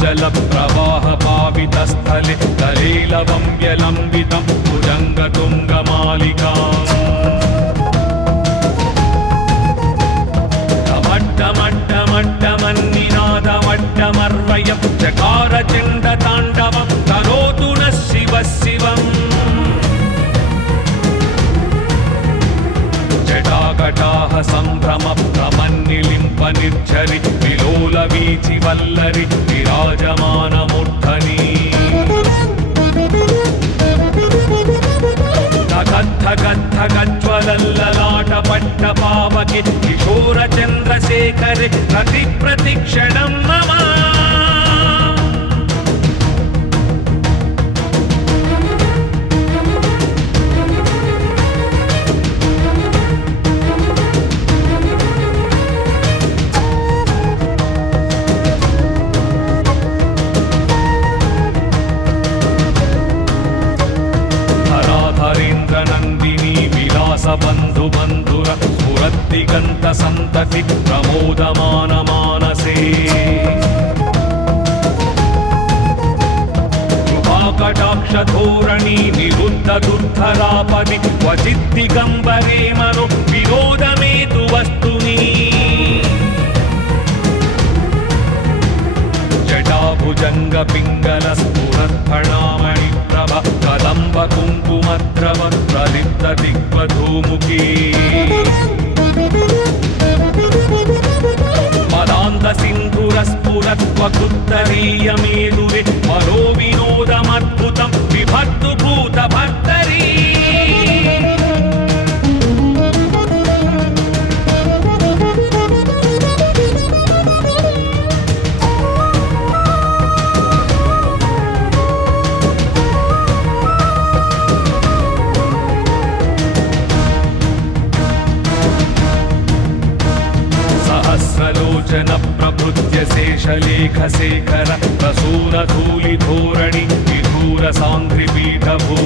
जल प्रवाह पावितस्थले तलेलवम्यलम्बितं भुजङ्गतुङ्गमालिकाम् टमट्टमट्टमट्टमन्निनादमट्टमर्वयं चकारचण्डताण्डवं करोतु नः शिवः शिवम् जटाकटाः सम्भ्रमप्रमन्निलिम्पनिर्झरि विलोलवीचि वल्लरि विराजमानमूर्धनि धगद्धगद्धगज्ज्वलल्ललाटपट्टपावके किशोरचन्द्रशेखरे प्रतिक्षणं मम नंदिनी विलास बंधु बंधुर स्फुरद्दिगंत संतति प्रमोदमान मानसे कृपाकटाक्ष धोरणी निरुद्ध दुर्धरापदि क्वचिद्दिगंबरे मनो विनोदमेतु वस्तुनि जटाभुजंग पिंगल स्फुरत्फणामणि कदम्ब कुङ्कुमद्रव प्रलिप्त दिग्वधूमुखी मदान्त सिन्धुरस्फुरत्वकृत्तरीयमेरुरे मनो विनोदमद्भुतं विभक्तु भूतभर्तरी सहस्रलोचन प्रभृत्य शेषलेखशेखर प्रसूरधूलिधोरणि विधूर साङ्घ्रिपीठभू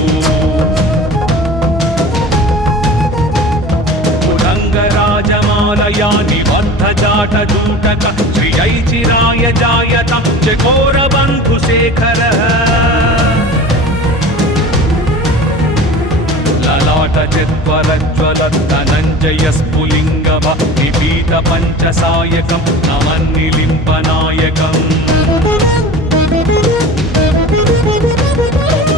पुरङ्गराजमालया निबद्धजाटजूटक श्रियैचिराय जायतं चकोरबन्धुशेखरः ललाटचित्वरज्ज्वलद्धनञ्जयस्फुलिङ्गभ निपीतपञ्चसायकं नमन्निलिम्पनायकम्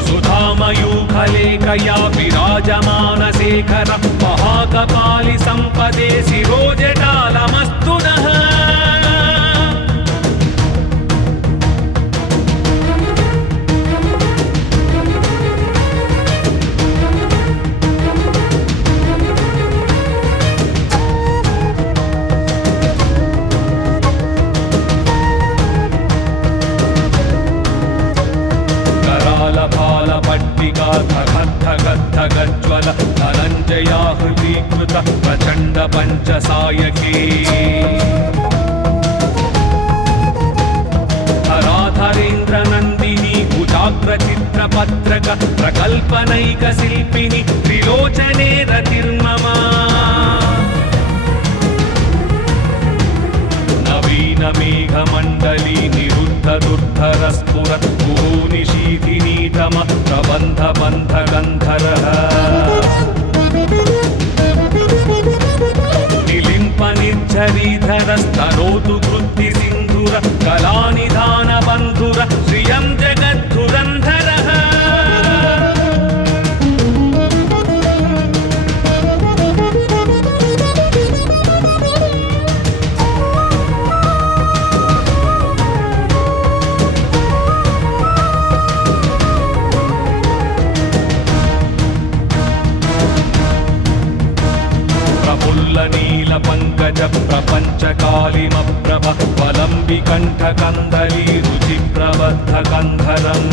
सुधामयूखलेखया विराजमानशेखर महाकपालि सम्पदे शिरोजटालमस्तु नः पट्टिका धगद्धगद्धगज्ज्वल धनञ्जयाहृतीकृत प्रचण्ड पञ्चसायके धराधरेन्द्र नन्दिनी कुजाग्रचित्रपत्रक प्रकल्पनैकशिल्पिनि त्रिलोचने रतिर्मम नवीनमेघमण्डली निरुद्ध दुर्धरस्फुरत् निशीथिनीतम प्रबन्ध बन्धगन्धरः निलिम्प निर्झरीधरस्तनोतु कृत्ति सिन्धुर कलानिधान बन्धुर श्रियं जगद्धुरन्धरः नीलपङ्कज प्रपञ्चकालिमप्रभ वलम्बिकण्ठकन्धरी रुचिप्रबद्धकन्धरम्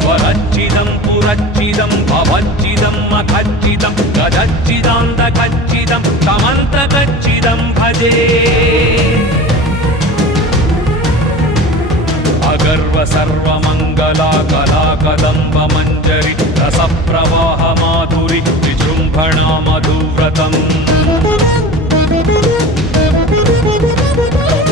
स्वरच्चिदं पुर सच्चिदं भवच्चिदं अखच्चिदं गदच्चिदान्तकच्चिदं तमन्तकच्चिदं भजे अगर्व सर्वमङ्गला कला कदम्ब मञ्जरी रसप्रवाह माधुरी विजृम्भणा मधुव्रतम्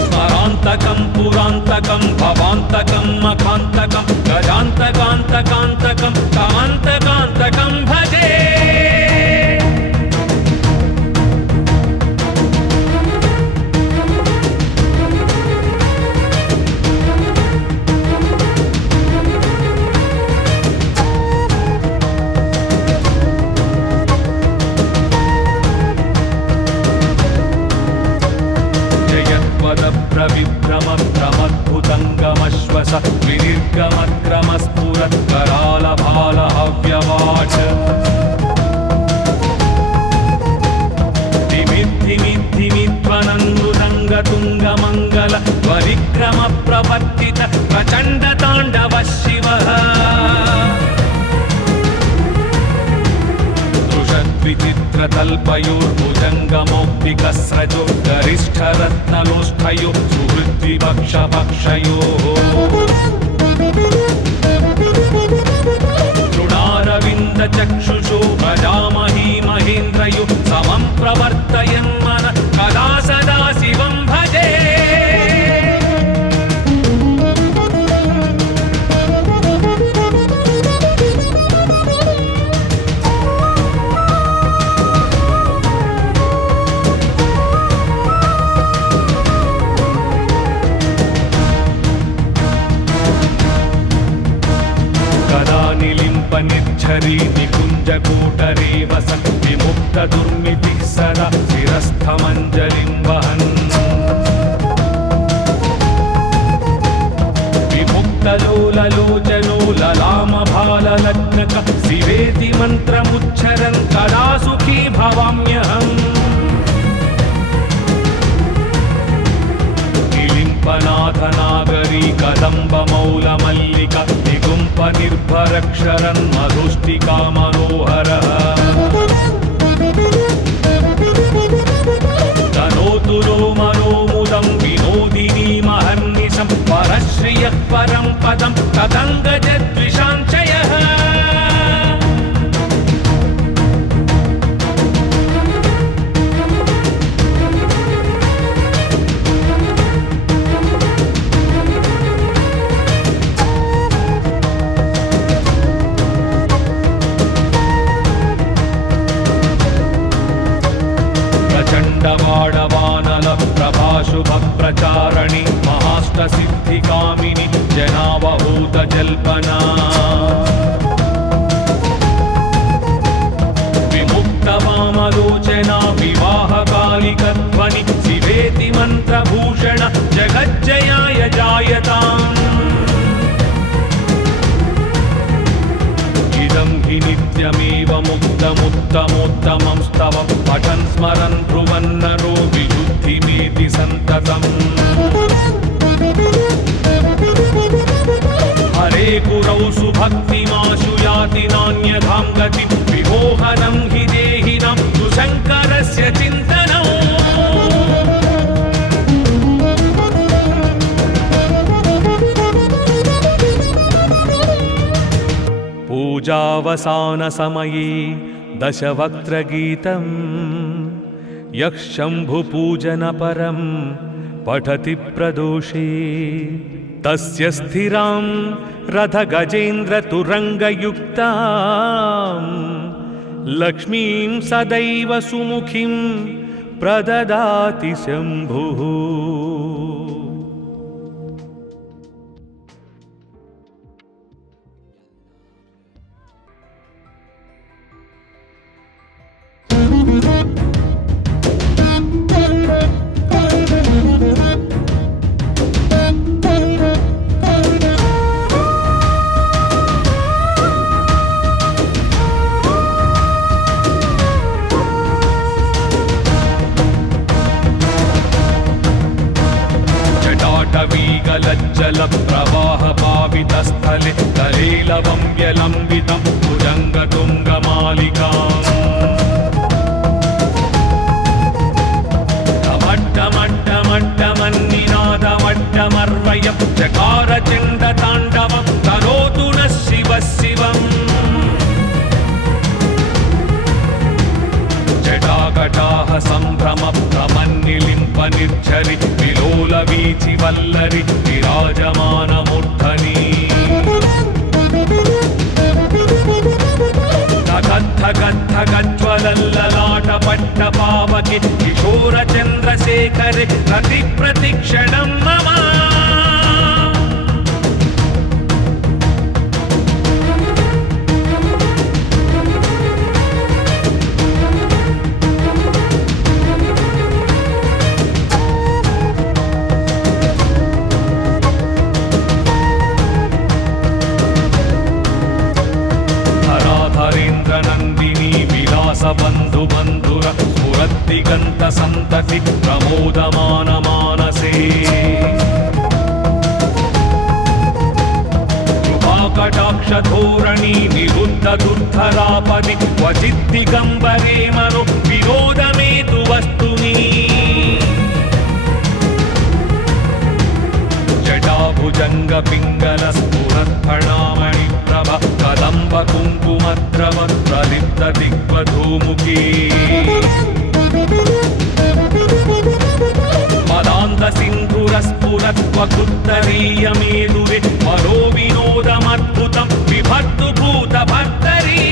स्मरान्तकं पुरान्तकं भवान्तकं मखान्तकं गजान्तकान्तकान्तकं तमन्तकान्तकं भजे प्रविभ्रमभ्रमद्भुतङ्गमश्वस विनिर्गमक्रमस्फुरत्करालभालहव्यवाच धिमिद्धिमिद्धिमिध्वनन्दुरङ्गतुङ्गमङ्गल त्वरिक्रमप्रवर्तित प्रचण्डताण्डव शिवः विचित्रतल्पयोर्भुजङ्गमौक्तिकस्रजो गरिष्ठरत्नलोष्ठयो सुहृद्विपक्षपक्षयोः तृणारविन्दचक्षुषो भजामही महेन्द्रयो समं प्रवर्तयन् मन कदा सदा शिवं भजे निर्झरी निकुञ्जकूटरे वसन् विमुक्तदुर्मितिः सदा शिरस्थमञ्जलिं वहन् विमुक्तलोललोचनो ललामभाललग्नक शिवेति मन्त्रमुच्चरन् कदा सुखी भवाम्यहम् निलिम्पनाथनागरी कदम्बमौलमल्लिका निगुम्पनिर्भरक्षरन् मधुष्टिका मनोहरः तनोतु नो मनोमुदं विनोदिनीमहर्निशं परश्रियः परं पदं तदङ्गजद्विषाञ्चयः वाडवानल प्रभाशुभ प्रचारणि महाष्टसिद्धिकामिनि जनावहूत जल्पना विमुक्तवामलोचना विवाहकालिकध्वनि शिवेति मन्त्रभूषण जगज्जयाय जायताम् इदं हि नित्यमेव मुक्तमुत्तमोत्तमं स्तव पठन् स्मरन् ब्रुवन्नरो विशुद्धिमेति सन्ततम् हरे गुरौ सुभक्तिमाशु याति नान्यथां गतिं विमोहनं हि देहिनां सुशङ्करस्य चिन्तनम् पूजावसानसमये दशवक्त्रगीतं यः शम्भुपूजनपरं पठति प्रदोषे तस्य स्थिरां रथगजेन्द्रतुरङ्गयुक्तां लक्ष्मीं सदैव सुमुखीं प्रददाति शम्भुः जल प्रवाह पावितस्थले तलेलवं व्यलम्बितं स्वामिने किशोरचन्द्रशेखरे प्रतिक्षणं मम नन्दिनी विलास बन्धु बन्धुर स्फुरद्दिगन्त सन्तति प्रमोदमान मानसे कृपाकटाक्ष धोरणी निरुद्ध दुर्धरापदि क्वचिद्दिगम्बरे मनो विनोदमेतु वस्तुनि जटाभुजङ्ग पिङ्गल स्फुरत्फणामणि प्रभ कदम्ब कुङ्कुमद्रव प्रलिप्त दिग्वधूमुखी पदान्त सिन्धुरस्फुरत्वकुत्तरीयमेदुरे मनोविनोदमद्भुतं विभक्तु भूतभर्तरी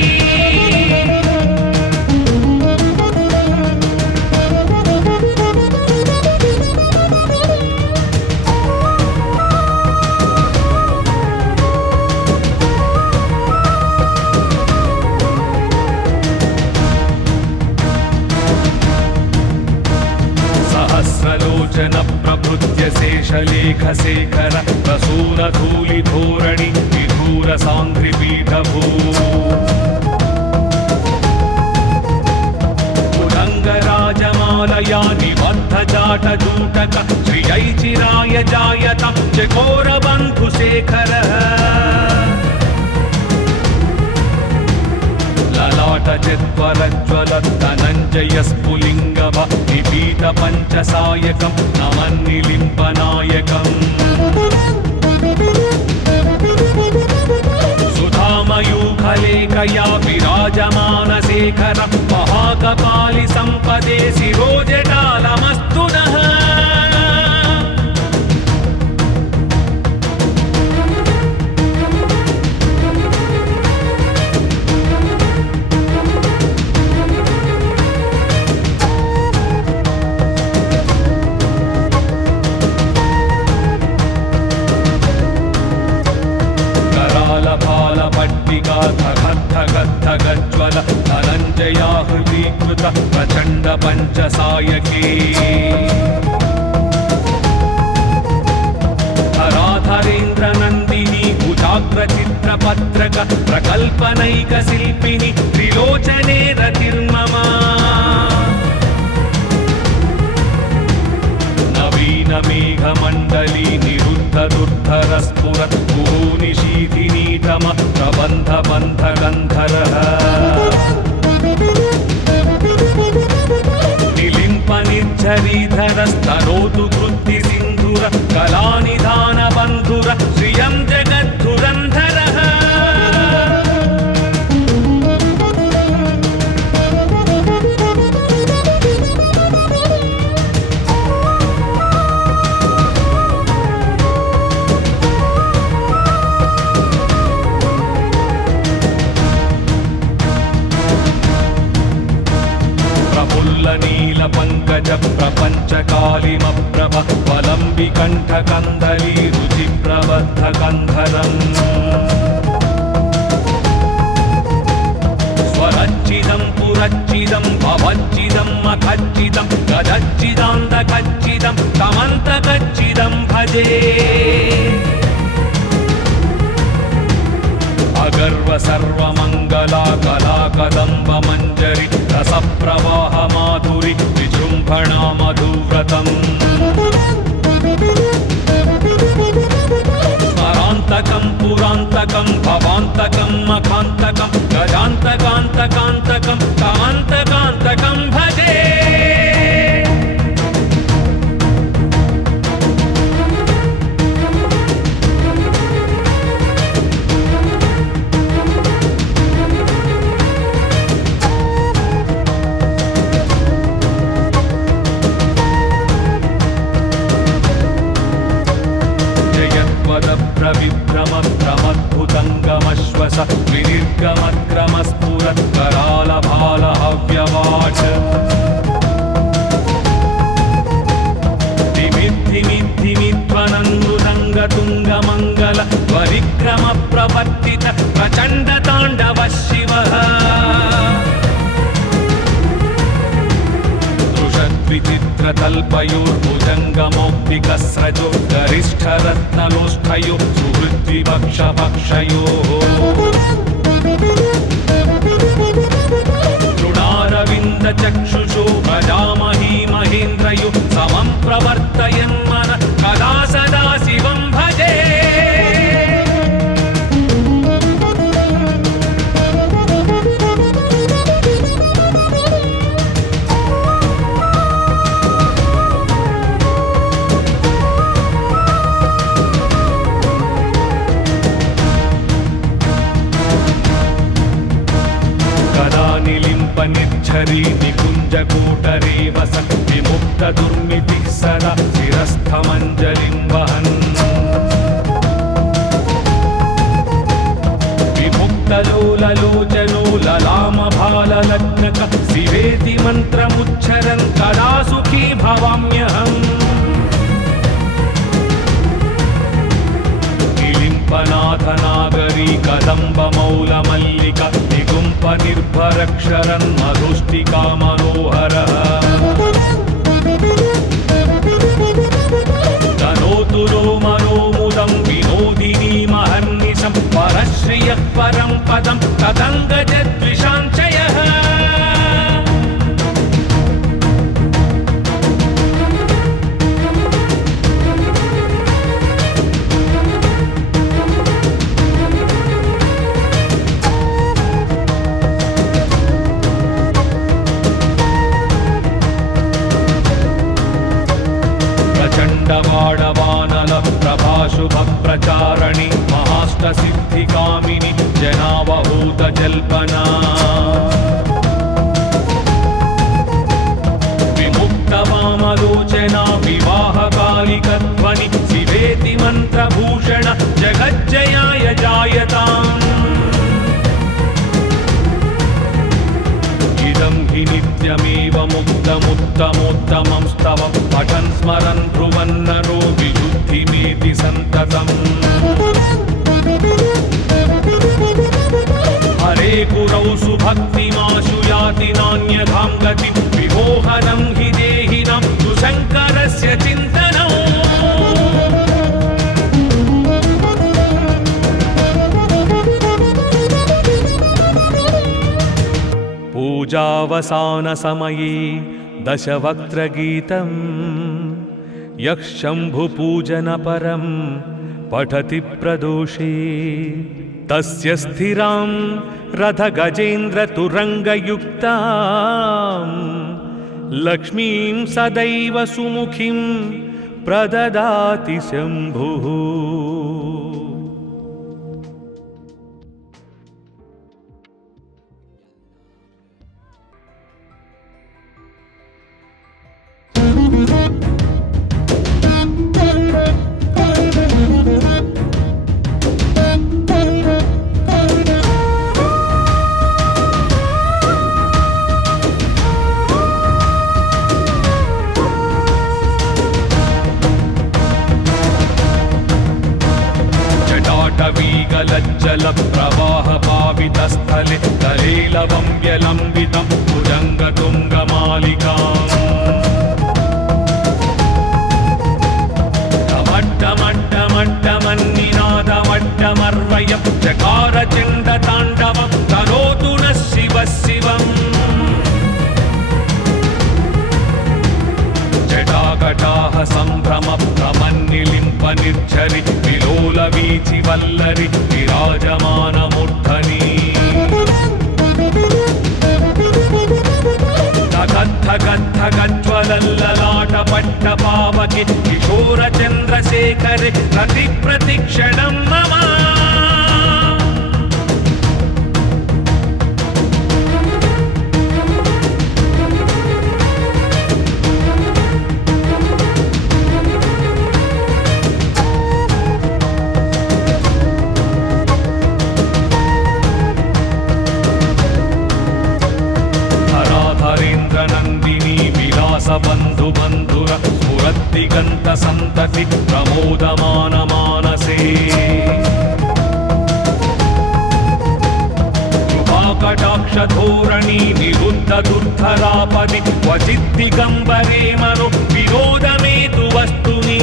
प्रभृत्य शेषलेखशेखर प्रसूनधूलिधोरणि विधूर साङ्घ्रिपीठभू उदङ्गराजमालया निबद्धजाटजूटक श्रियैचिराय जायतं चकोरबन्धुशेखरः ललाटचित्वरज्वलद्धनञ्जयस्फुलिङ्गव निपीतपञ्चसायकं नमन्निलिम्पनायकम् सुधामयूखलेखया विराजमानशेखर महाकपालिसम्पदे शिरोजटालमस्तु नः पट्टिका धगद्धगद्धगज्ज्वल धनञ्जयाहृतीकृत प्रचण्ड पञ्चसायके धराधरेन्द्रनन्दिनी भुजाग्रचित्रपत्रक प्रकल्पनैकशिल्पिनि त्रिलोचने रतिर्मम नवीनमेघमण्डली निरुद्धदुर्धरस्फुरत् भूनिशीथिनीतम प्रबन्धबन्धगन्धरः निलिम्पनिर्झरीधरस्तनोतु कृत्तिसिन्धुर कलानिधानबन्धुर श्रियं जगद्धुरन्धरः नीलपङ्कज प्रपञ्चकालिमप्रभ वलम्बिकण्ठकन्दली रुचिप्रबद्धकन्धरम् स्वरच्चिदं पुरच्चिदं भवच्चिदं मखच्चिदं गदच्चिदान्तकच्चिदं तमन्तकच्चिदं भजे अगर्व सर्वमङ्गला कला कदम्ब मञ्जरि रसप्रवाह माधुरि विजृम्भणा मधुव्रतम् स्मरान्तकं पुरान्तकं भवान्तकं मखान्तकं गजान्तकान्तकान्तकं कान्तकान्तकं भजे प्रविभ्रमभ्रमद्भुतङ्गमश्वस विनिर्गमक्रमस्फुरत्करालभालहव्यवाच परिक्रम प्रवर्तित प्रचण्ड ताण्डव शिवः दृशद्विचित्रतल्पयोर्भुजङ्गमौक्तिकस्रजो गरिष्ठरत्नलोष्ठयो सुहृद्विपक्षपक्षयोः तृणारविन्दचक्षुषो भजामहि महेन्द्रयो समं प्रवर्तयन्मन कदा सदा शिवं भजे निर्झरी निकुञ्जकूटरे वसन् विमुक्तदुर्मितिः सदा शिरस्थमञ्जलिं वहन् विमुक्तलोललोचनो ललामभाललग्नक शिवेति मन्त्रमुच्चरन् कदा सुखी भवाम्यहम् निलिम्पनाथनागरी कदम्बमौलमल्लिक निर्भरक्षरन् मधुष्टिका मनोहरः तनोतु नो मनोमुदं विनोदिनी महर्निशं परश्रियः परं पदं तदङ्गजद्विषाञ्चयः वाडवानल प्रभाशुभप्रचारणि महाष्टसिद्धिकामिनि जनावहूतजल्पना विमुक्तवामलोचना विवाहकालिकध्वनि शिवेति मन्त्रभूषण जगज्जयाय जायताम् इदं हि नित्यमेव मुक्तमुत्तमोत्तमं स्तव पठन् स्मरन् ब्रुवन्नरो विशुद्धिमेति सन्ततम् हरे गुरौ सुभक्तिमाशु याति नान्यथां गतिं विमोहनं हि देहिनां सुशङ्करस्य चिन्तनम् पूजावसानसमये दशवक्त्रगीतं यः शम्भुपूजनपरं पठति प्रदोषे तस्य स्थिरां रथगजेन्द्रतुरङ्गयुक्तां लक्ष्मीं सदैव सुमुखीं प्रददाति शम्भुः। जलप्रवाहपावितस्थले तलेलवं व्यलम्बितं भुजङ्गतुङ्गमालिकाम् टमट्टमट्टमट्टमन्निनादमट्टमर्वयं चकारचण्डताण्डवं करोतु नः शिवः शिवम् जटाकटाः सम्भ्रमभ्रमन्निलिम्प निर्झरि विलोलवीचिवल्लरि विराजमानमूर्धनि गज्ज्वलल्ललाटपट्टपावके किशोरचन्द्रशेखरे प्रतिप्रतिक्षणं मम बन्धु बन्धुर स्फुरद्दिगन्त सन्तति प्रमोदमान मानसे ధోరణి నిరుద్ధ దుర్ధరాపది క్వచిద్దిగంబరే మను వినోదమేతు వస్తుని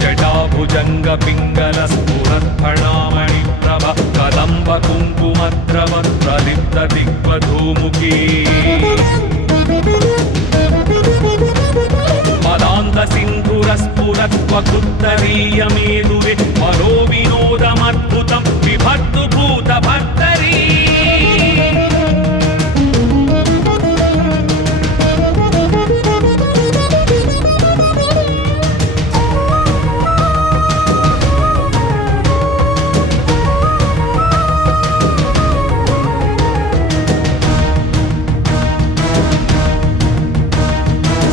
జటాభుజంగ పింగళ స్ఫురత్ఫణామణి ప్రభ కదంబ కుంకుమద్రవ ప్రలిప్త దిగ్వధూముఖీ పదాంత సింధురస్ఫురత్వకుత్తరీయమేదురే మనో వినోదమద్భుతం విభర్తు భూత భర్తరీ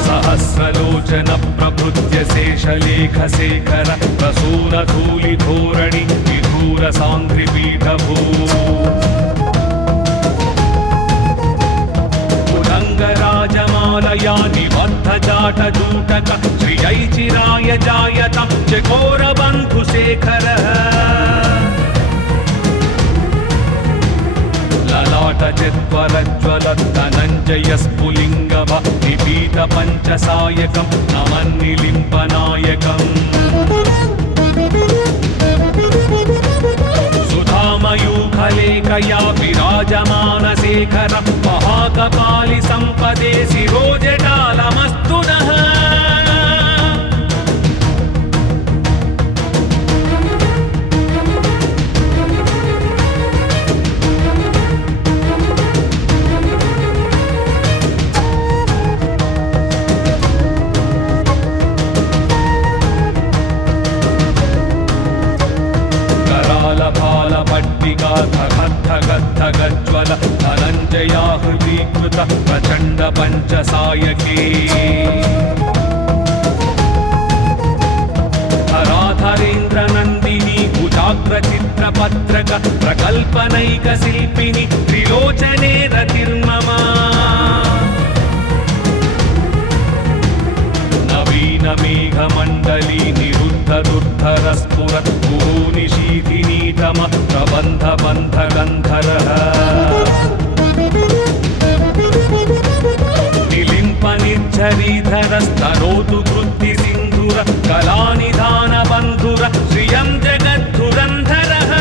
సహస్రలోచన ప్రభృత్య శేషలేఖ శేఖర ప్రసూన ధూళి ధోరణి విధూర సాంద్రి పీఠభూ ఉదంగరాజమాలయా నిబద్ధ జాట జూటక శ్రియై చిరాయ జాయతం చకోర బంధు శేఖర లలాట చిత్వరజ్వల ధనంజయ స్ఫులింగవ నిపీత పంచసాయకం నమన్నిలింపనాయకం సుధామయూఖలేఖయా విరాజమాన శేఖర మహాకపాలి సంపదే శిరోజటాలమస్తు నః ధగద్ధగద్ధగజ్వల ధనంజయా హృదీకృత ప్రచండ పంచసాయకే ధరాధరేంద్ర నందిని కుజాగ్ర చిత్రపత్రక ప్రకల్పనైక శిల్పిని త్రిలోచనే రతిర్మమా నవీన మేఘమండలి నిరుద్ధ దుర్ధర స్ఫురత్ నిశీధినీతమ ప్రబంధ బంధ గంధరః నిలింప నిర్ఝరీధర స్తనోతు కృత్తి సింధుర కళానిధాన బంధుర శ్రియం జగద్ధురంధరః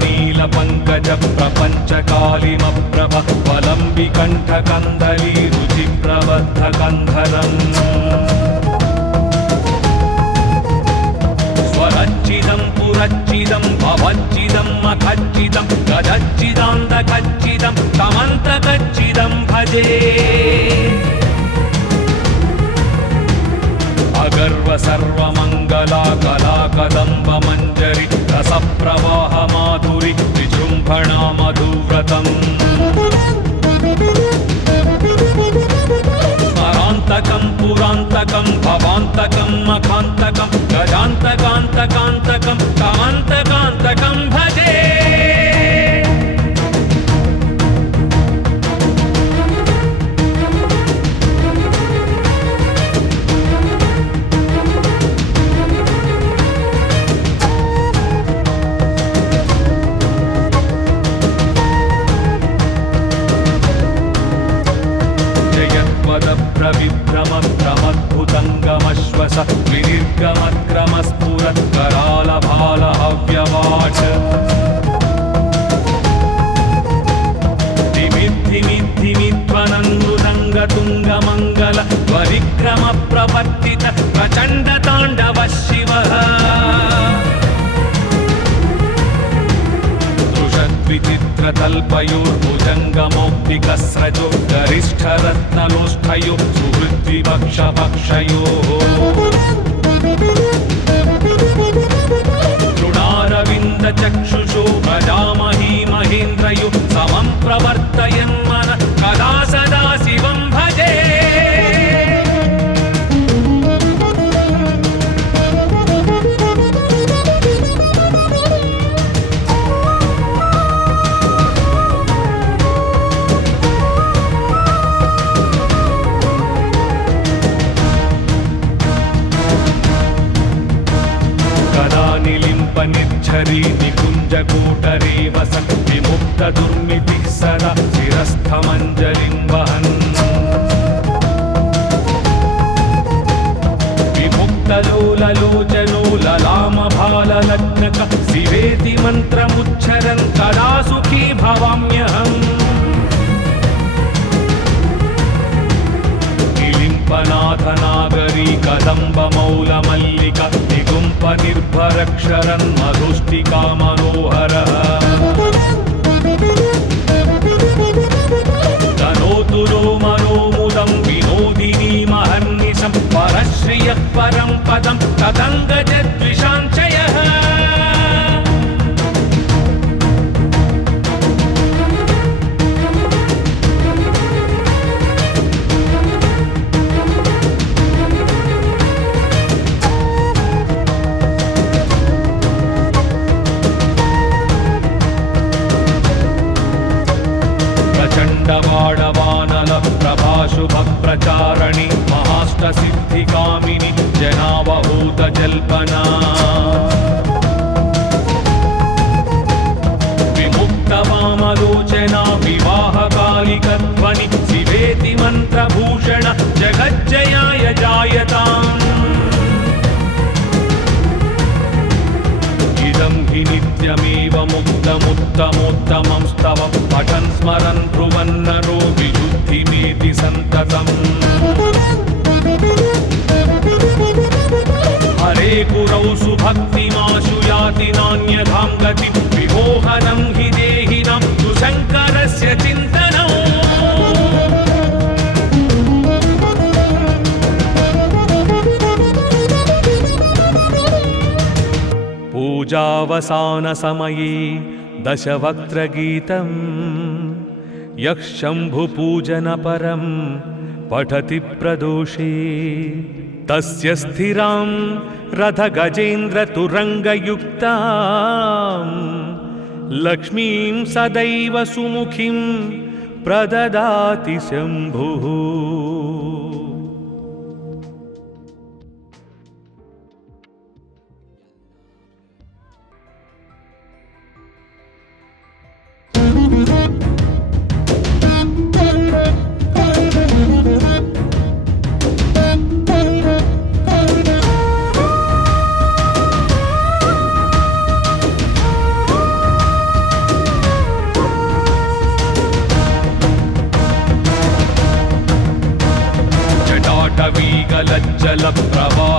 నీల పంకజ ప్రపంచ కాళిమ ప్రభ వలంబి కంఠ కందలి రుచి ప్రబద్ధ కంధరం స్వరచ్చిదం పురచ్చిదం భవచ్చిదం మఖచ్చిదం గజచ్చిదాంత ఖచ్చిదం తమంత ఖచ్చిదం భజే అగర్వ సర్వమంగళా కళా కదంబ మంజరి రస ప్రవాహ మాధురి విజృంభణా మధువ్రతం స్మరాంతకం పురాంతకం భవాంతకం మఖాంతకం గజాంతకాంతకాంతకం కాంతకాంతకం భజే ప్రవిభ్రమద్భుతంగమశ్వస వినిర్గమక్రమస్ఫురత్ కరాల భాల హవ్యవాచ దిమిద్దిమిద్దిమిద్వనందృదంగతుంగమంగళ పరిక్రమ ప్రవర్తిత ప్రచండ తాండవ శివః విచిత్రతల్పయోర్భుజంగమౌక్తికస్రజో గరిష్ఠరత్నలోష్ఠయో సుహృద్విపక్షపక్షయోः తృణారవిందచక్షుషో ప్రజామహీ మహేంద్రయో సమం ప్రవర్తయన్మన కదా సదా శివం భజే निर्झरी निकुञ्जकूटरे वसन् विमुक्तदुर्मितिः सदा शिरस्थमञ्जलिं वहन् विमुक्तलोललोचनो ललामभाललग्नक शिवेति मन्त्रमुच्चरन् कदा सुखी भवाम्यहम् निलिम्पनाथनागरी कदम्बमौलमल्लिक निगुम्प निर्भरक्षरन् मधुष्टिका मनोहरः तनोतु नो मनोमुदं विनोदिनीमहर्निशं परश्रियः परं पदं तदङ्गजद्विषाञ्चयः प्रचण्डवाडवानल प्रभाशुभप्रचारणि महाष्टसिद्धिकामिनि जनावहूतजल्पना विमुक्तवामलोचना विवाहकालिकध्वनि शिवेति मन्त्रभूषण जगज्जयाय जायताम् इदं हि नित्यमेव मुक्तमुत्तमोत्तमं स्तव पठन् स्मरन् ब्रुवन्नरो विशुद्धिमेति सन्ततम् हरे गुरौ सुभक्तिमाशु याति नान्यथां गतिं विमोहनं हि देहिनां सुशङ्करस्य चिन्तनम् पूजावसानसमये दशवक्त्रगीतं यः शम्भुपूजनपरं पठति प्रदोषे तस्य स्थिरां रथगजेन्द्रतुरङ्गयुक्तां लक्ष्मीं सदैव सुमुखीं प्रददाति शम्भुः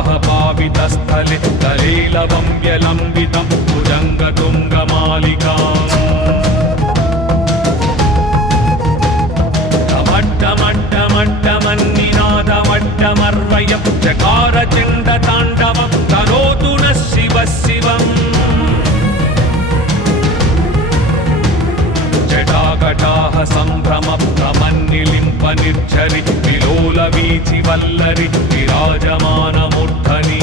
जलप्रवाहपावितस्थले तलेलवम्यलम्बितं भुजङ्गतुङ्गमालिकाम् टमट्टमट्टमट्टमन्निनादमट्टमर्वयं चकारचण्डताण्डवं करोतु नः शिवः शिवम् जटाकटाः सम्भ्रमप्रमन्निलिम्प निर्झरि विलोलवीचिवल्लरि विराजमानमूर्धनि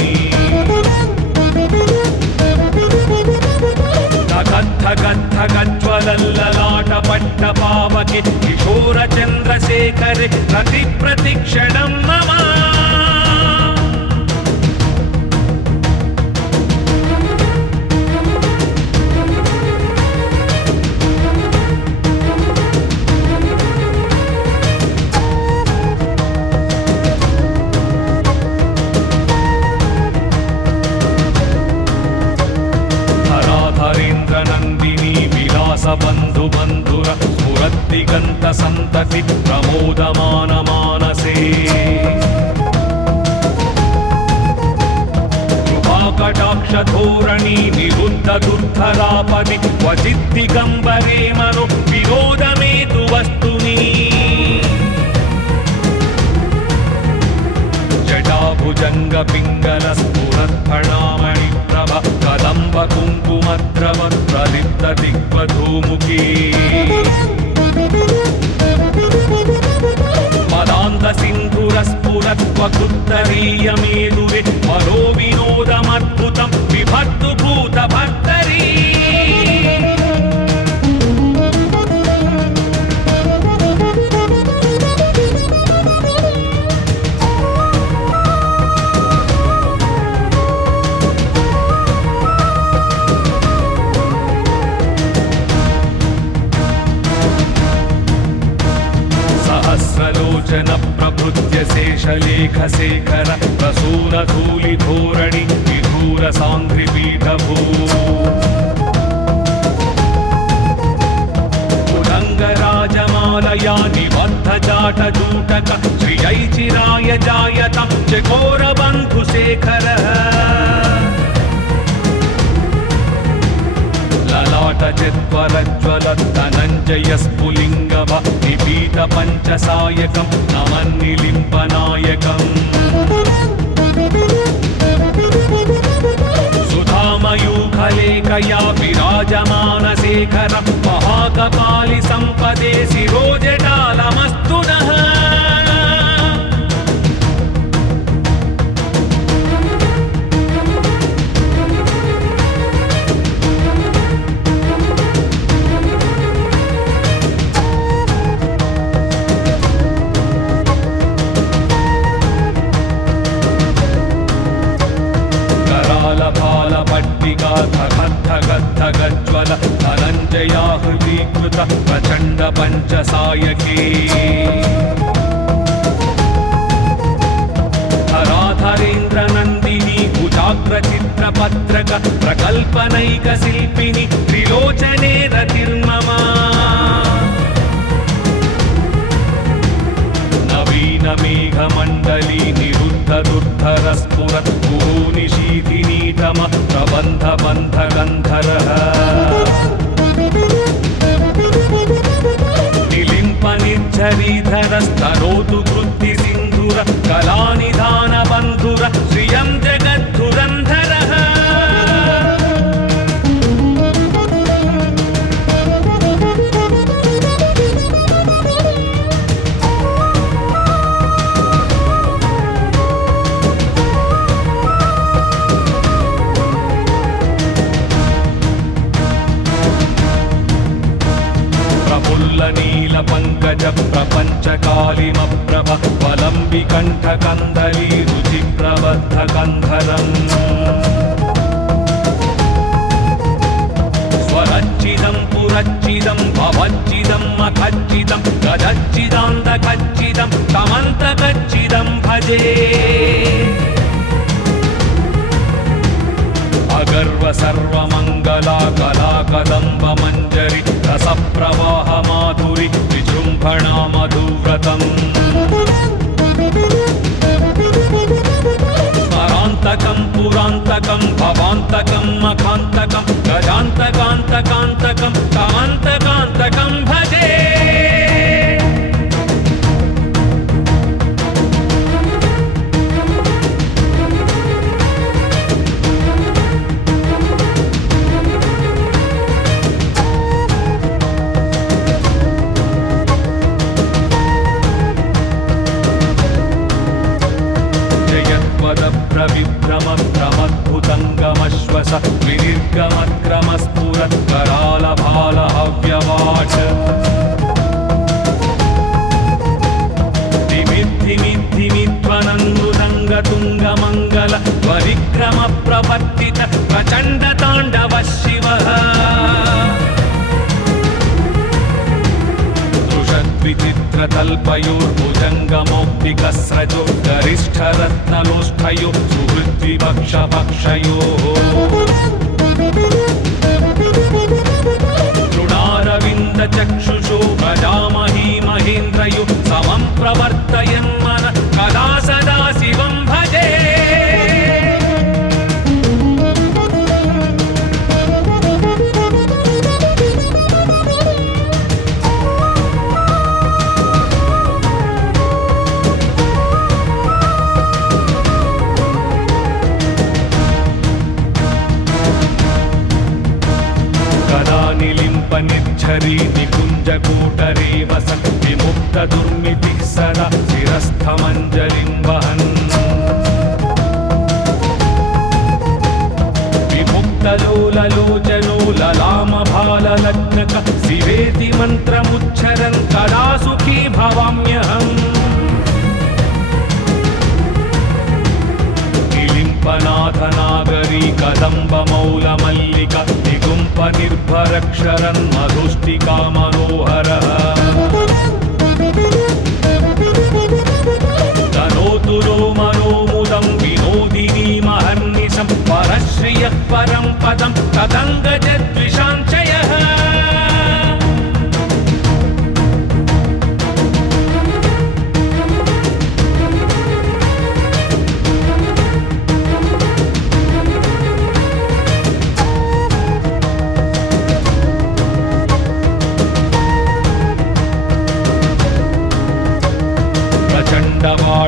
धगद्धगद्धगज्ज्वलल्ललाटपट्टपावके किशोरचन्द्रशेखरे प्रतिप्रतिक्षणं मम बन्धु बन्धुर स्फुरद्दिगन्त सन्तति प्रमोदमान मानसे कृपाकटाक्षधोरणि निरुद्ध दुर्धरापदि क्वचिद्दिगम्बरे मनो विनोदमेतु वस्तुनि जटाभुजङ्गपिङ्गलस्फुरत्फणामणि प्रभ कदम्ब कुङ्कुमद्रव प्रलिप्त दिग्वधूमुखी मदान्त सिन्धुरस्फुरत्वकृत्तरीयमेदुरे मनो विनोदमद्भुतं विभक्तु भूतभर्तरी प्रभृत्य शेषलेखशेखर प्रसूनधूलिधोरणि विधूर साङ्घ्रिपीठभू उदङ्गराजमालया निबद्धजाटजूटक श्रियैचिराय जायतं चकोरबन्धुशेखरः ललाटचित्वरज्वलद्धनञ्जयस्फुलिङ्गभ निपीतपञ्चसायकं नमन्निलिम्पनायकम् सुधामयूखलेखया विराजमानशेखरं महाकपालिसम्पदे शिरोजटालमस्तु नः धगद्धगद्धगज्ज्वल धनञ्जयाहृदीकृत प्रचण्ड पञ्चसायके धराधरेन्द्रनन्दिनी कुजाग्रचित्रपत्रक प्रकल्पनैकशिल्पिनि त्रिलोचने रतिर्मम नवीनमेघमण्डली निरुद्धदुर्धरस्फुरत् निशीथिनीतम प्रबन्धबन्धगन्धरः निलिम्पनिर्झरीधरस्तनोतु कृत्तिसिन्धुर कलानिधानबन्धुर श्रियं जगद्धुरन्धरः नीलपङ्कज प्रपञ्चकालिमप्रभ वलम्बिकण्ठकन्दली रुचिप्रबद्धकन्धरम् स्वरच्चिदं पुरच्चिदं भवच्चिदं मखच्चिदं गदच्चिदान्तकच्चिदं तमन्तकच्चिदं भजे अगर्व सर्वमङ्गला कला कदम्ब मञ्जरि रसप्रवाह माधुरि विजृम्भणा मधुव्रतम् स्मरान्तकं पुरान्तकं भवान्तकं मखान्तकं गजान्तकान्तकान्तकं तमन्तकान्तकं भजे प्रविभ्रमभ्रमद्भुतङ्गमश्वस विनिर्गमक्रमस्फुरत् करालभालहव्यवाट् धिमिद्धिमिद्धिमिध्वनन्दुरङ्गतुङ्गमङ्गल परिक्रमप्रवर्तित प्रचण्डताण्डव शिवः विचित्रतल्पयोर्भुजङ्गमौक्तिकस्रजो गरिष्ठरत्नलोष्ठयो सुहृद्विपक्षपक्षयोः तृणारविन्दचक्षुषो प्रजामही महेन्द्रयो समं प्रवर्तयन्मन कदा सदा शिवं भजे निर्झरी निकुञ्जकूटरे वसन् विमुक्तदुर्मितिः सदा शिरस्थमञ्जलिं वहन् विमुक्तलोललोचनो ललामभाललग्नक शिवेति मन्त्रमुच्चरन् कदा सुखी भवाम्यहम् निलिम्पनाथनागरी कदम्बमौलमल्लिका निगुम्पनिर्भरक्षरन् मधुष्टिका मनोहरः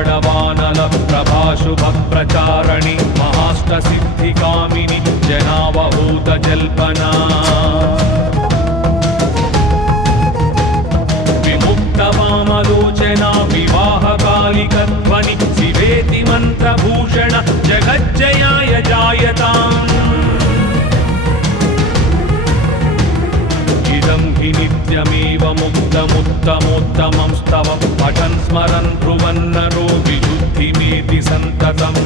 प्रणवानल प्रभाशुभ प्रचारणि महाष्टसिद्धिकामिनि जनावहूत जल्पना विमुक्तवामलोचना विवाहकालिकध्वनि शिवेति मन्त्रभूषण जगज्जयाय जायताम् इदं हि नित्यमेव मुक्तमुत्तमोत्तमं स्तव पठन् स्मरन् ब्रुवन्नरो विशुद्धिमेति सन्ततम्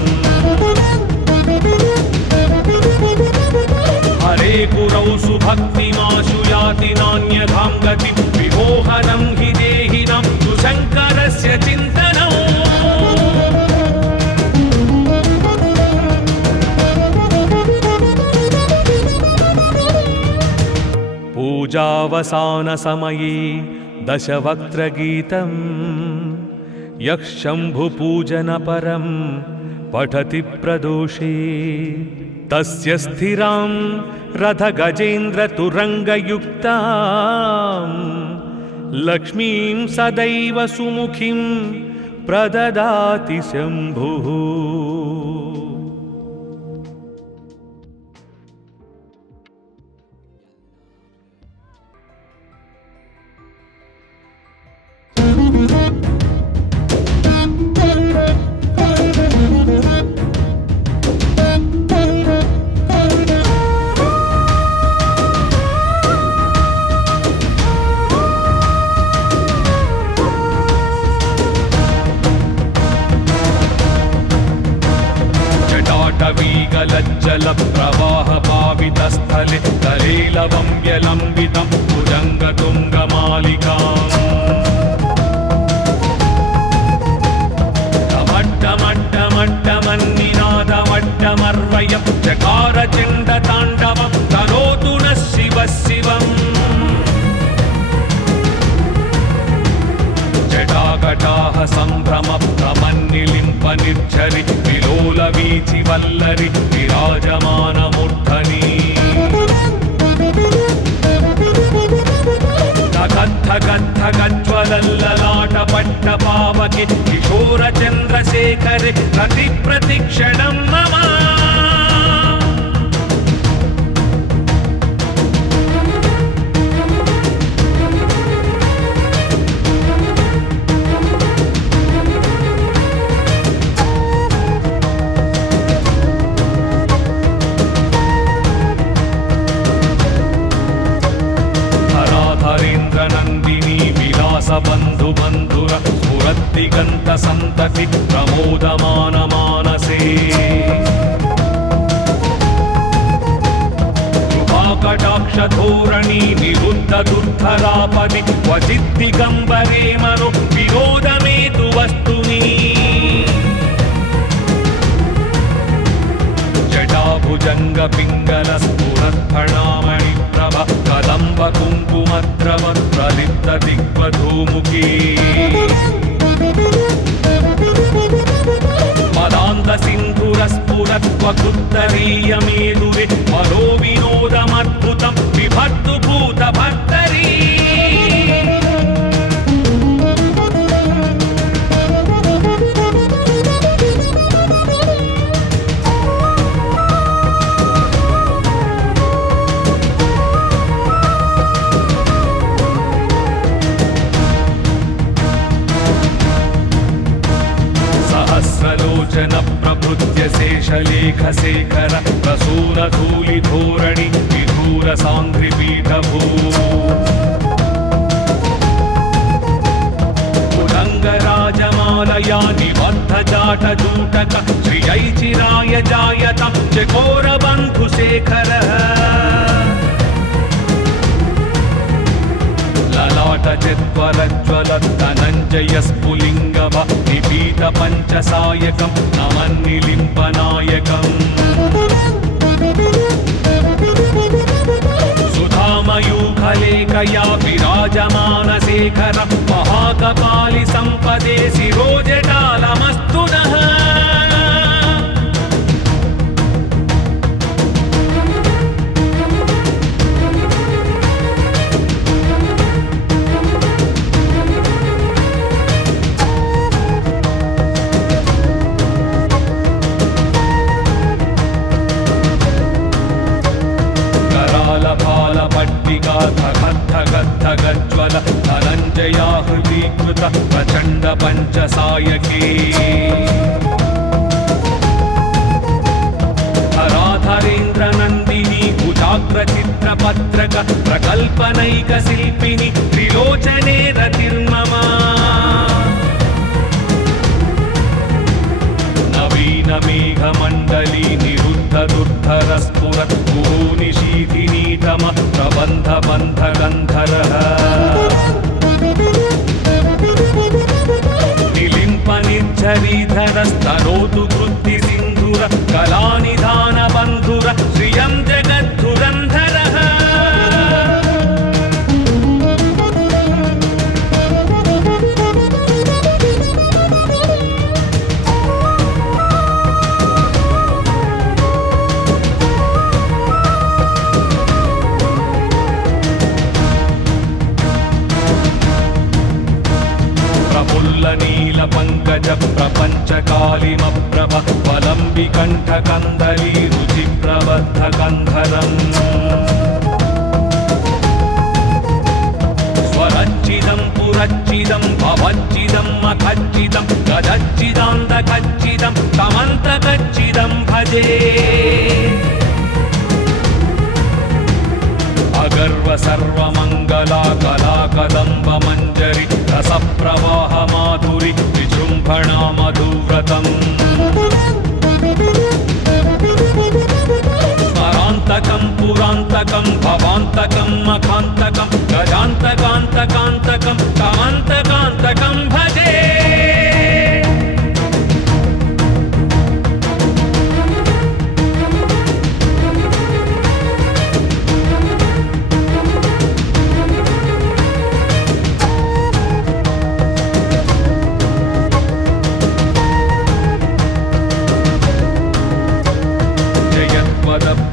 हरे गुरौ सुभक्तिमाशु याति नान्यथां गतिं विमोहनं हि देहिनां सुशङ्करस्य चिन्तनम् पूजावसानसमये दशवक्त्रगीतं यः शम्भुपूजनपरं पठति प्रदोषे तस्य स्थिरां रथगजेन्द्रतुरङ्गयुक्तां लक्ष्मीं सदैव सुमुखीं प्रददाति शम्भुः। जल प्रवाह पावितस्थले तलेलवं व्यलम्बितं भुजङ्गतुङ्गमालिकाम् टमट्टमट्टमट्टमन्निनादमट्टमर्वयं चकारचण्डताण्डवं करोतु नः शिवः शिवम् जटाकटाः सम्भ्रमप्रमन्निलिम्प निर्झरि विलोलवीचि वल्लरि विराजमानमूर्धनि धगद्धगद्धगज्ज्वलल्ललाटपट्टपावके किशोरचन्द्रशेखरे प्रतिप्रतिक्षणं मम नन्दिनी विलास बन्धु बन्धुर स्फुरद्दिगन्त सन्तति प्रमोदमान मानसे कृपाकटाक्ष धोरणी निरुद्ध दुर्धरापदि क्वचिद्दिगम्बरे मनो विनोदमेतु वस्तुनि जटाभुजङ्ग पिङ्गल स्फुरत्फणामणि प्रभ कदम्ब कुङ्कुमद्रव प्रलिप्त दिग्वधूमुखी पदान्त सिन्धुरस्फुरत्वकृत्तरीयमेदुरे मनो विनोदमद्भुतं विभक्तु भूतभर्तरी सहस्रलोचन प्रभृत्य शेषलेखशेखर प्रसूनधूलिधोरणि विधूर साङ्घ्रिपीठभू पुरङ्गराजमालया निबद्धजाटजूटक श्रियैचिराय जायतं चकोरबन्धुशेखरः ललाटचित्वरज्वलद्धनञ्जयस्फुलिङ्गव निपीतपञ्चसायकं नमन्निलिम्पनायकम् सुधामयूखलेखया विराजमानशेखर महाकपालि सम्पदे शिरोजटालमस्तु नः नायके धराधरेन्द्र नन्दिनी कुचाग्रचित्रपत्रक प्रकल्पनैक शिल्पिनि त्रिलोचने रतिर्मम नवीन मेघमण्डली निरुद्ध दुर्धरस्फुरत् निशीथिनीतम प्रबन्ध बन्ध गन्धरः निलिम्प निर्झरीधरस्तनोतु कृत्ति सिन्धुर कलानिधान बन्धुर श्रियं जगद्धुरन्धरः नील पंकज प्रपंच कालिमप्रभ वलंबि कंठ कंदली रुचि प्रबद्ध कंधरम् स्वरच्चिदं पुरच्चिदं भवच्चिदं मखच्चिदं गदच्चिदान्तकच्चिदं तमन्तकच्चिदं भजे अगर्व सर्वमङ्गला कला कदम्ब मञ्जरी रसप्रवाह माधुरी विजृम्भणा मधुव्रतम् स्मरान्तकं पुरान्तकं भवान्तकं मखान्तकं गजान्तकान्तकान्तकं तमन्तकान्तकं भजे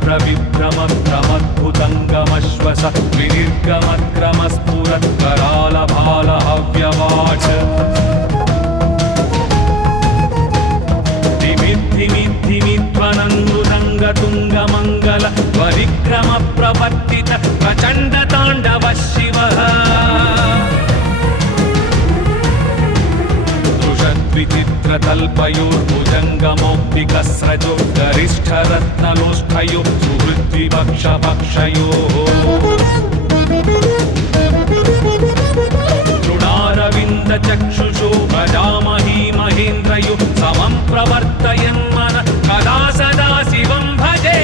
प्रविक्रमद्भुतङ्गमश्वस विनिर्गमक्रमस्फुरत् करालभालहव्यवाच धिमिद्धिमिद्धिमिध्वनन्मृदङ्गतुङ्गमङ्गल परिक्रमप्रवर्तित प्रचण्डताण्डव शिवः विचित्रतल्पयोर्भुजङ्गमौक्तिकस्रजो गरिष्ठरत्नलोष्ठयो सुहृद्विपक्षपक्षयोः तृणारविन्दचक्षुषो भजामहि महेन्द्रयो समं प्रवर्तयन्मन कदा सदा शिवं भजे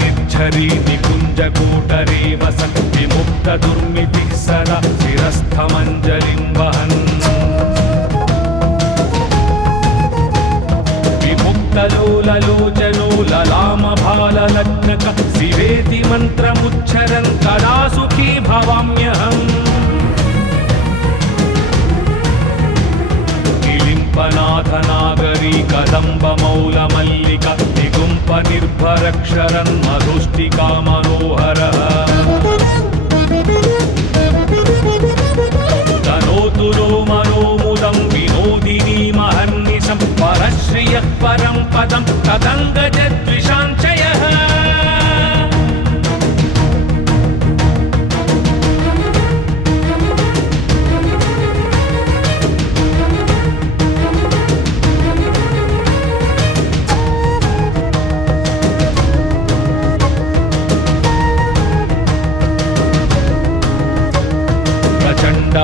निर्झरी निकुञ्जकूटरे वसन् विमुक्तदुर्मितिः सदा शिरस्थमञ्जलिं वहन् विमुक्तलोललोचनो ललामभाललग्नक शिवेति मन्त्रमुच्चरन् कदा सुखी भवाम्यहम् निलिम्पनाथनागरी कदम्बमौलमल्लिक निर्भरक्षरन् मधुष्टिका मनोहरः तनोतु नो मनोमुदं विनोदिनी महर्निशं परश्रियः परं पदं तदङ्गजद्विषाञ्चयः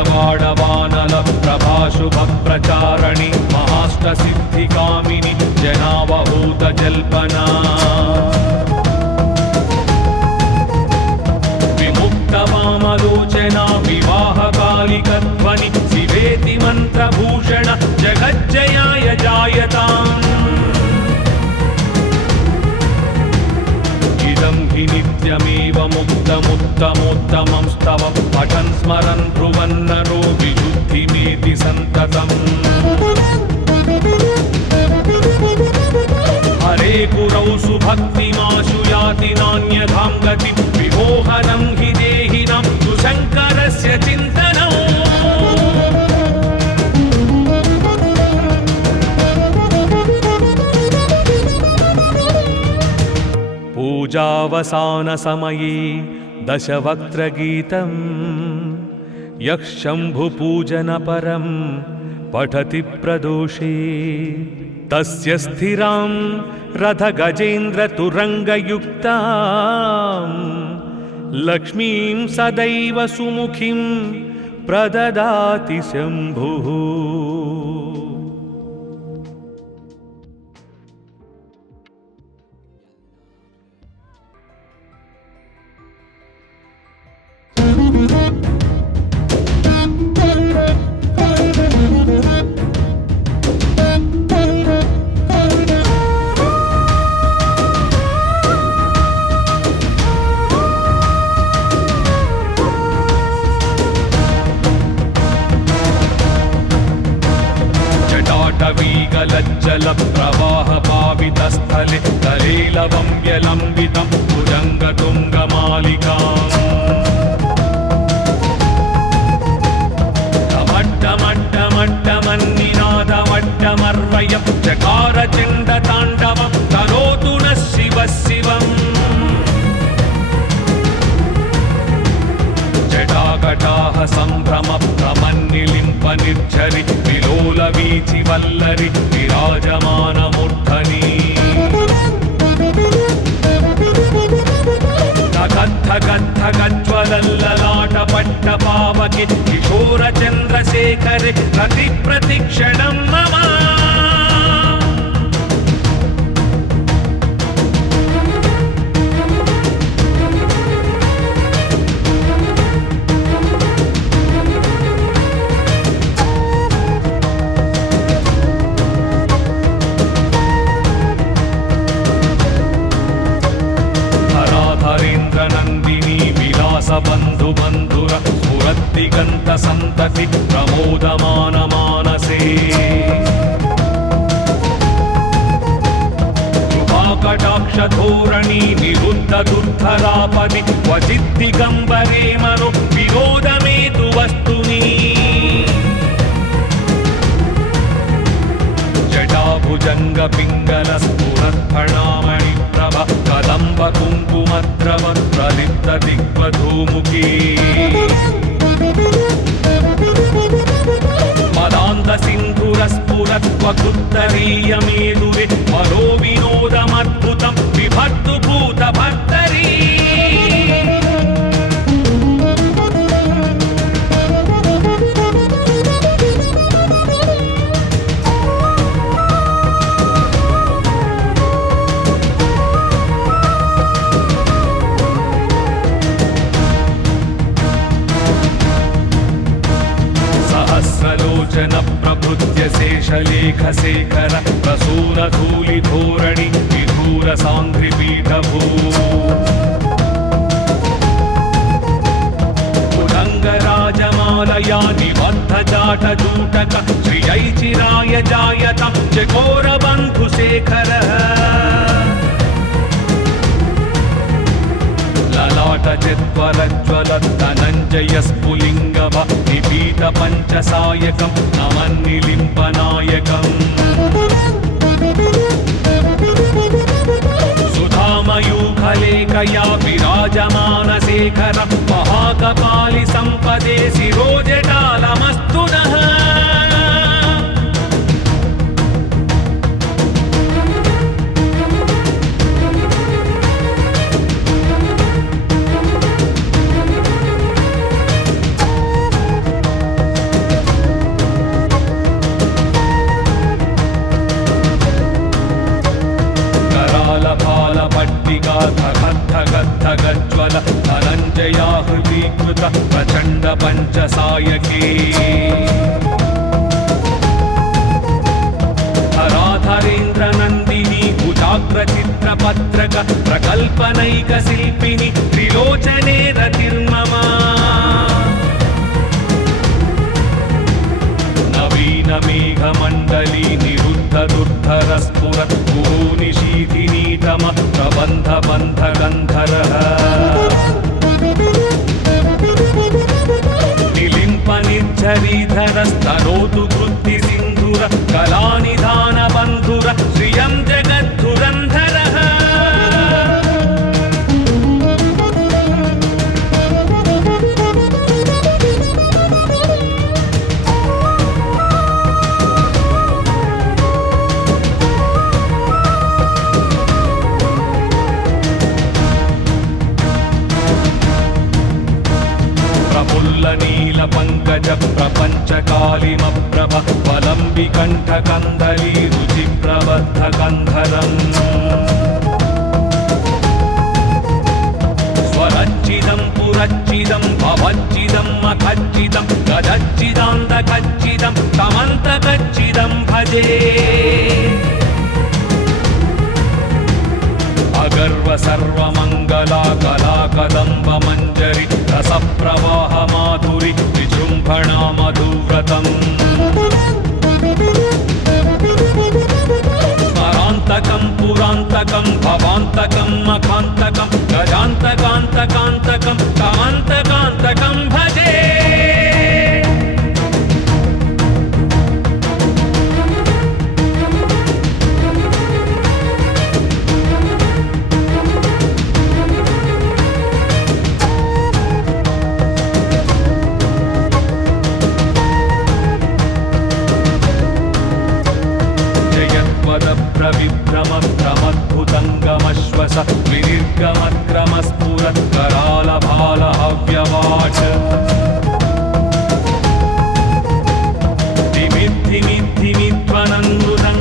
वाडवानल प्रभाशुभ प्रचारणि महाष्टसिद्धिकामिनि जनावहूत जल्पना विमुक्तवामलोचना विवाहकालिकध्वनि शिवेति मन्त्रभूषण जगज्जयाय जायताम् इदं हि नित्यमेव मुक्तमुत्तमोत्तमं स्तव पठन् स्मरन् ब्रुवन्नरो विशुद्धिमेति सन्ततम् हरे पुरौ सुभक्तिमाशु याति नान्यथां गतिं विमोहनं हि देहि तस्य चिन्तनम् पूजावसानसमये दशवक्त्रगीतं यः शम्भुपूजनपरं पठति प्रदोषे तस्य स्थिरां रथगजेन्द्रतुरङ्गयुक्तां लक्ष्मीं सदैव सुमुखीं प्रददाति शम्भुः। जटाटवीगलज्जलप्रवाहपावितस्थले तलेलवं व्यलम्बितं भुजङ्गतुङ्गमालिकाम् टमट्टमट्टमट्टमन्निनादमट्टमर्वयं चकारचण्डताण्डवं करोतु नः शिवः शिवम्। जटाकटाः सम्भ्रमप्रमन्निलिम्पनिर्झरि विलोलवीचि वल्लरि विराजमानमूर्धनि गद्धगद्धगज्ज्वलल्ललाटपट्टपावके किशोरचन्द्रशेखरे प्रतिक्षणं मम। नन्दिनी विलासबन्धु बन्धुर स्फुरद्दिगन्त सन्तति प्रमोदमान मानसे कृपाकटाक्षधोरणी निरुद्ध दुर्धरापदि क्वचिद्दिगम्बरे मनो विनोदमेतु वस्तुनि। जटाभुजङ्गपिङ्गलस्फुरत्फणामणिप्रभ कदम्ब कुङ्कुमद्रव प्रलिप्त दिग्वधूमुखी मदान्तसिन्धुरस्फुरत्वकुत्तरीयमेदुरे मनोविनोदमद्भुतं विभक्तु भूतभर्तरी। सहस्रलोचन प्रभृत्य शेषलेखशेखर प्रसूनधूलिधोरणि विधूर साङ्घ्रिपीठभू उदङ्गराजमालया निबद्धजाटजूटक श्रियैचिराय जायतं चकोरबन्धुशेखरः ललाटचित्वरज्ज्वलद्धनञ्जयस्फुलिङ्गव निपीतपञ्चसायकं नमन्निलिम्पनायकम् सुधामयूखलेखया विराजमानशेखर महाकपालि सम्पदे शिरोजटालमस्तु नः। धगद्धगद्धगज्ज्वल धनञ्जयाहृतीकृत प्रचण्ड पञ्चसायके धराधरेन्द्रनन्दिनी भुजाग्रचित्रपत्रक प्रकल्पनैकशिल्पिनि त्रिलोचने रतिर्मम। नवीनमेघमण्डली निरुद्ध दुर्धरस्फुरत् भूनिशीथिनीतम प्रबन्धबन्धगन्धरः स्तनोतु कृत्ति सिन्धुर कलानिधान बन्धुर श्रियं जगद्धुरन्धरः नील पंकज प्रपंच कालिमप्रभ वलंबि कंठ कंदली रुचि प्रबद्ध कंधरम् स्वरच्चिदं पुरच्चिदं भवच्चिदं मखच्चिदं गदच्चिदान्तकच्चिदं तमन्तकच्चिदं भजे अगर्व सर्वमंगला कला कदम्ब मंजरी रसप्रवाह माधुरी विजृंभणा मधुव्रतम् स्मरान्तकं पुरान्तकं भवान्तकं मखान्तकं गजान्तकान्तकान्तकं कान्तकान्तकं भजे प्रविभ्रमभ्रमद्भुतङ्गमश्वस विनिर्गमक्रमस्फुरत्करालभालहव्यवाच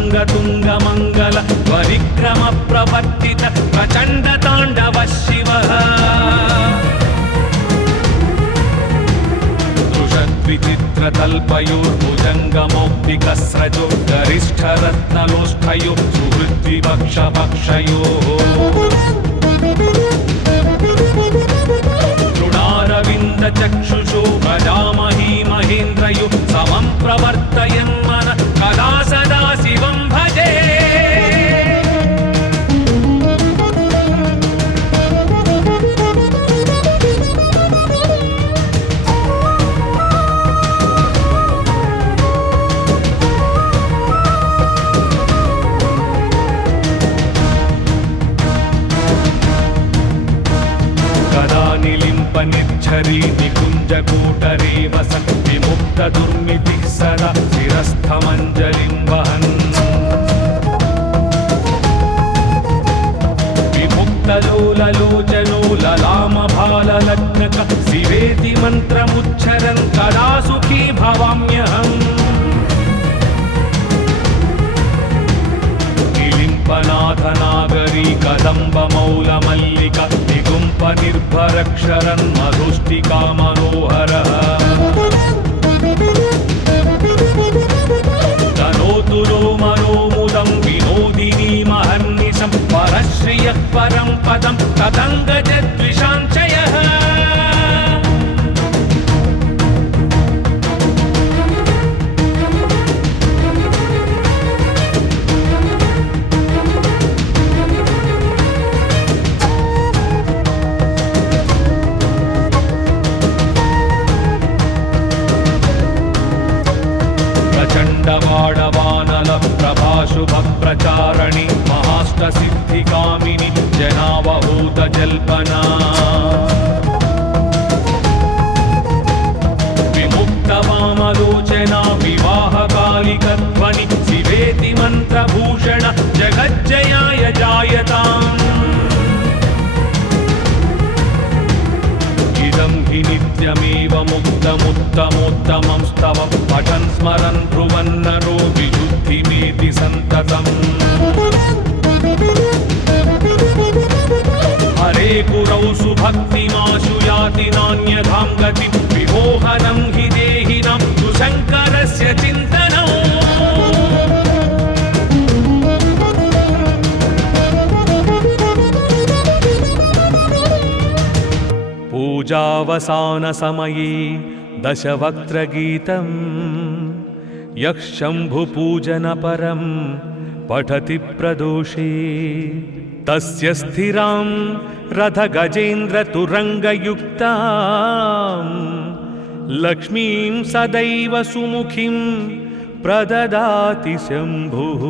धिमिद्धिमिद्धिमिध्वनन्मृदङ्गतुङ्गमङ्गल परिक्रमप्रवर्तित प्रचण्डताण्डव शिवः विचित्रतल्पयोर्भुजङ्गमौक्तिकस्रजो गरिष्ठरत्नलोष्ठयो सुहृद्विपक्षपक्षयोः तृणारविन्दचक्षुषो भजामहि महेन्द्रयो समं प्रवर्तयन्मन कदा सदा शिवं भजे निर्झरी निकुञ्जकूटरे वसन् विमुक्तदुर्मितिः सदा शिरस्थमञ्जलिं वहन् विमुक्तलोललोचनो ललामभाललग्नक शिवेति मन्त्रमुच्चरन् कदा सुखी भवाम्यहम् निलिम्पनाथनागरी कदम्बमौलमल्लिका निर्भरक्षरन् मधुष्टिका मनोहरः तनोतु नो मनोमुदं विनोदिनी महर्निशं परश्रियः परं पदं तदङ्गजद्विषाञ्चयः वाडवानल प्रभाशुभ प्रचारणि महाष्टसिद्धिकामिनि जनावहूत जल्पना विमुक्तवामलोचना विवाहकालिकध्वनि शिवेति मन्त्रभूषण जगज्जयाय जायताम् इदं हि नित्यमेव मुक्तमुत्तमोत्तमं स्तव पठन् स्मरन् ब्रुवन्नरो विशुद्धिमेति सन्ततम् हरे गुरौ सुभक्तिमाशु याति नान्यथां गतिं विमोहनं हि देहिनां सुशङ्करस्य चिन्तनम् पूजावसानसमये दशवक्त्रगीतं यः शम्भुपूजनपरं पठति प्रदोषे तस्य स्थिरां रथगजेन्द्रतुरङ्गयुक्तां लक्ष्मीं सदैव सुमुखीं प्रददाति शम्भुः।